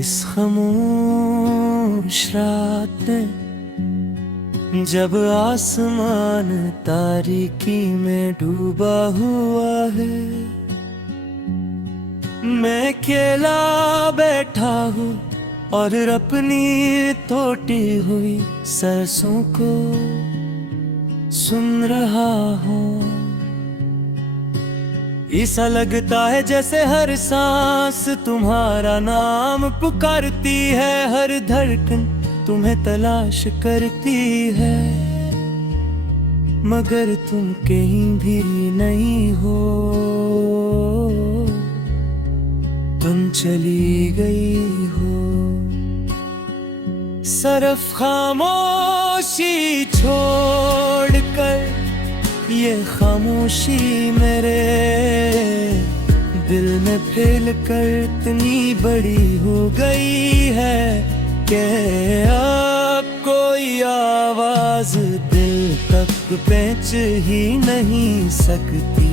इस खामोश रात में जब आसमान तारीकी में डूबा हुआ है, मैं अकेला बैठा हूँ और अपनी टूटी हुई सरसों को सुन रहा हूँ। ऐसा लगता है जैसे हर सांस तुम्हारा नाम पुकारती है, हर धड़कन तुम्हें तलाश करती है, मगर तुम कहीं भी नहीं हो। तुम चली गई हो, सिर्फ खामोशी छोड़कर। ये खामोशी मेरे दिल में फैल कर इतनी बड़ी हो गई है कि अब कोई आवाज दिल तक पहुंच ही नहीं सकती।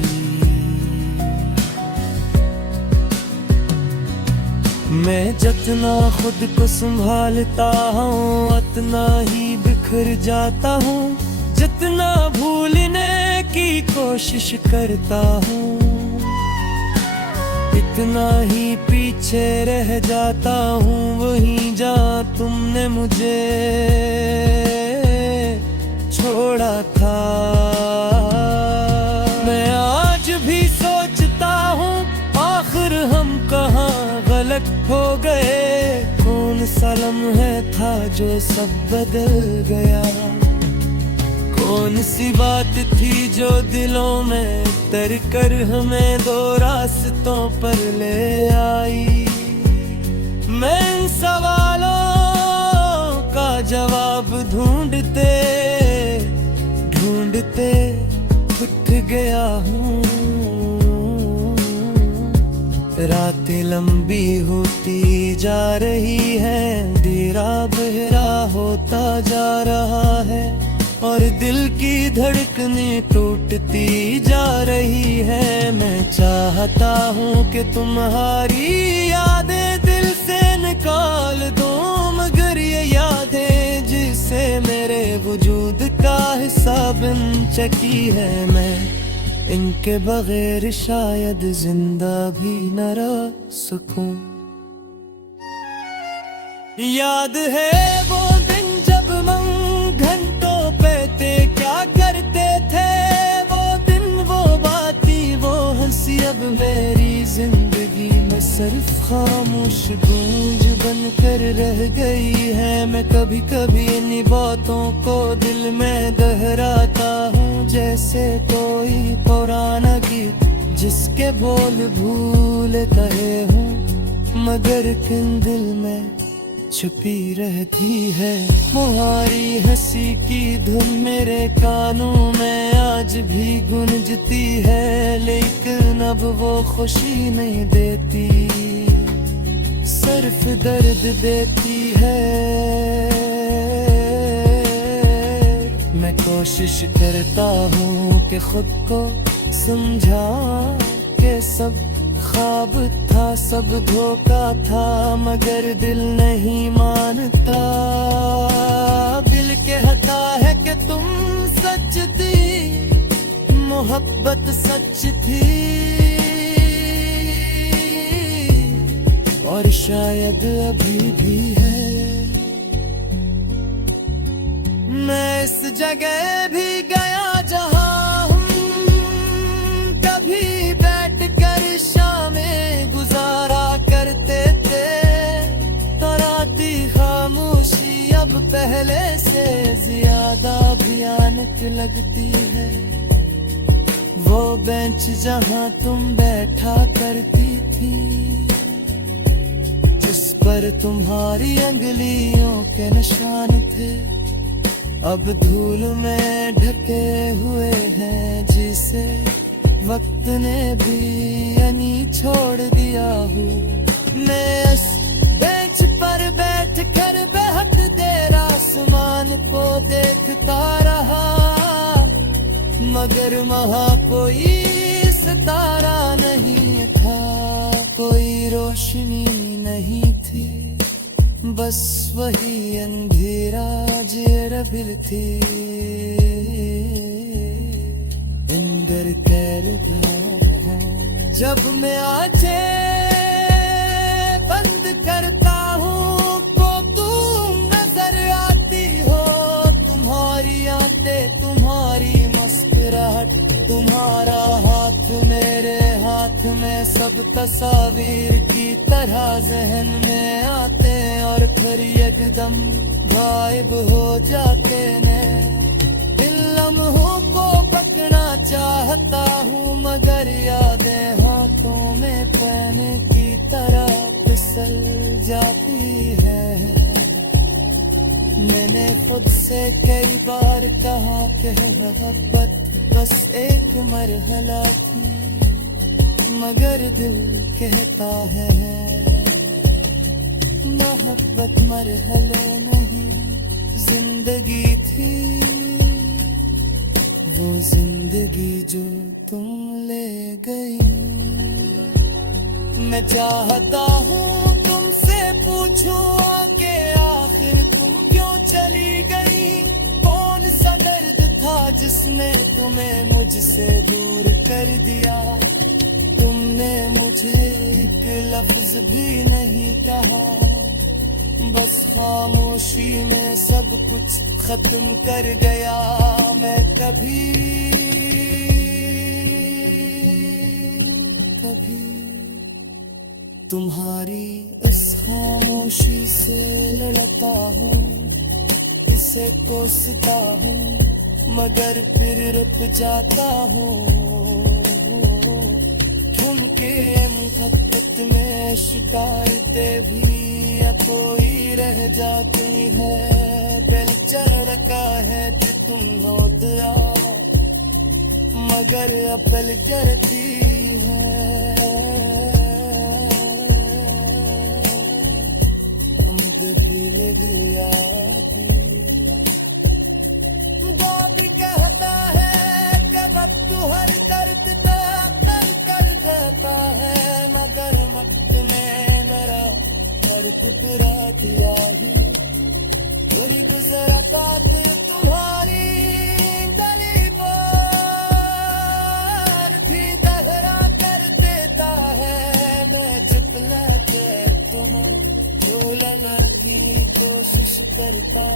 मैं जितना खुद को संभालता हूँ उतना ही बिखर जाता हूँ, जितना भूलने की कोशिश करता हूँ इतना ही पीछे रह जाता हूँ, वहीं जहाँ तुमने मुझे छोड़ा था। मैं आज भी सोचता हूँ आखिर हम कहाँ गलत हो गए, कौन सा लम्हा था जो सब बदल गया, कौन सी बात थी जो दिलों में तर कर हमें दो रास्तों पर ले आई। मैं इन सवालों का जवाब ढूंढते ढूंढते थक गया हूँ। रातें लंबी होती जा रही है, अंधेरा गहरा होता जा रहा है और दिल की धड़कनें टूटती जा रही है। मैं चाहता हूँ कि तुम्हारी यादें दिल से निकाल दो, मगर ये यादें जिससे मेरे वजूद का हिस्सा बन चुकी है, मैं इनके बगैर शायद जिंदा भी न रह सकूं। याद है वो दिन जब हम घंटों पे क्या करते थे, वो दिन वो बातें वो हंसी अब मेरी जिंदगी में सिर्फ खामोश गूंज बनकर रह गई है। मैं कभी कभी इन बातों को दिल में दोहराता हूँ जैसे कोई पुराना गीत जिसके बोल भूल गए हूँ, मगर किन दिल में छुपी रहती है। तुम्हारी हंसी की धुन मेरे कानों में आज भी गूंजती है, लेकिन अब वो खुशी नहीं देती, सिर्फ दर्द देती है। मैं कोशिश करता हूँ कि खुद को समझा के सब ख्वाब था, सब धोखा था, मगर दिल नहीं मानता। दिल कहता है कि तुम सच थी, मोहब्बत सच थी, और शायद अभी भी है। मैं इस जगह भी गया जहां पहले से ज्यादा भयानक लगती है। वो बेंच जहां तुम बैठा करती थी, जिस पर तुम्हारी अंगुलियों के निशान थे, अब धूल में ढके हुए हैं, जिसे वक्त ने भी यानी छोड़ दिया हूँ। मैं इस बेंच पर बैठ कर बेहद देर आसमान को देखता रहा, मगर वहाँ कोई सितारा नहीं था, कोई रोशनी नहीं थी। बस वही अंधेरा जेरबिर थे इंदर कैर जब मैं आंखें बंद करता हूँ तो तुम नजर आती हो। तुम्हारी आंखें, तुम्हारी मुस्कुराहट, तुम्हारा हाथ मेरे हाथ में, सब तस्वीर की तरह जहन में आते और फिर एकदम गायब हो जाते ने। इन लम्हों को पकड़ना चाहता हूँ मगर यादें हाथों में पहने की तरह फिसल जाती है। मैंने खुद से कई बार कहा कि मोहब्बत बस एक मरहला थी, मगर दिल कहता है मोहब्बत मरहले नहीं जिंदगी थी, वो जिंदगी जो तुम ले गई। मैं चाहता हूँ तुमसे पूछूं आके आखिर तुम क्यों चली गई। कौन सा दर्द था जिसने तुम्हें मुझसे दूर कर दिया। तुमने मुझे एक लफ्ज भी नहीं कहा, बस खामोशी में सब कुछ खत्म कर गया। मैं कभी तुम्हारी इस खामोशी से लड़ता हूँ, इसे कोसता हूँ मगर फिर रुक जाता हूँ। ठुमके मुहब्बत में शिकायतें भी कोई रह जाती है। दिल चरका है कि तुम हो दिया मगर अपल करती है। हम दिल दिया भी कहता है कि वक्त हर दर्द कर जाता है मगर वक्त में मेरा हर टुकड़ा दिया ही। पूरी गुजरा काट तुम्हारी गली पर भी दहरा कर देता है। मैं चुप लगे तुम्हें भूलने की कोशिश करता